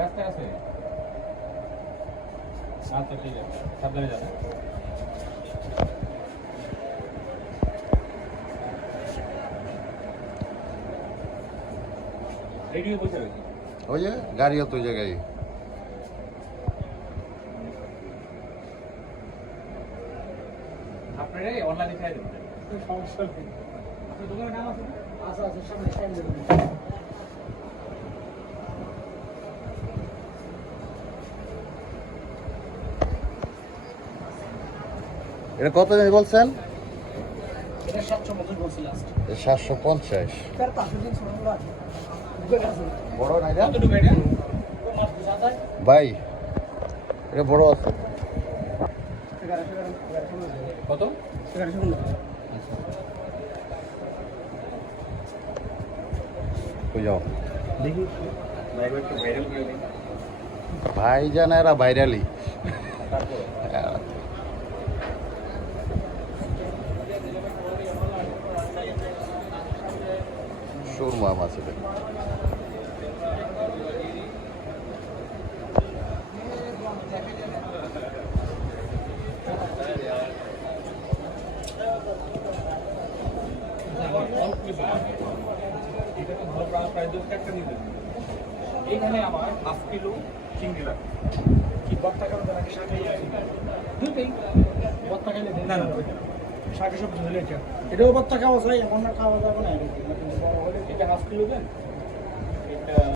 রাস্তা আছে। আচ্ছা ঠিক আছে, সাবধানে যাবেন। রেডিও বসে রয়েছে। ওই যে গাড়িও তো ওই জায়গায়। আপনারা অনলাইনে খাই দেবেন। সমস্যা নেই। আপনার দোকানের নাম আছে না? আচ্ছা আচ্ছা, সামনে সামনে দেবেন। এটা কত জানি বলছেন? এটা 750 বলছি লাস্ট। 750। তার পাশে দিন সোনাগুলো আছে। দুটো আছে। বড় না এটা? কতটুকু এটা? মাছ বুঝা যায়। ভাই এটা বড় আছে। 1100 কত? 1100 কই যাও দেখি। ভাইরাল একটু ভাইরাল করে দিন। ভাই জানা এরা ভাইরালি। তারপর সুরমা মাছ এটা। এইখানে আমার হাফ কিলো চিংড়ি লাগবে। কি বত্তা খাবেন নাকি শাকে? দুটোই বত্তা খাইলে না না শাকে সবজি হলে এটা। এটাও বত্তা খাওয়া যায়, এমন না খাওয়া যাবে না। এটা হাফ কিলো দেন।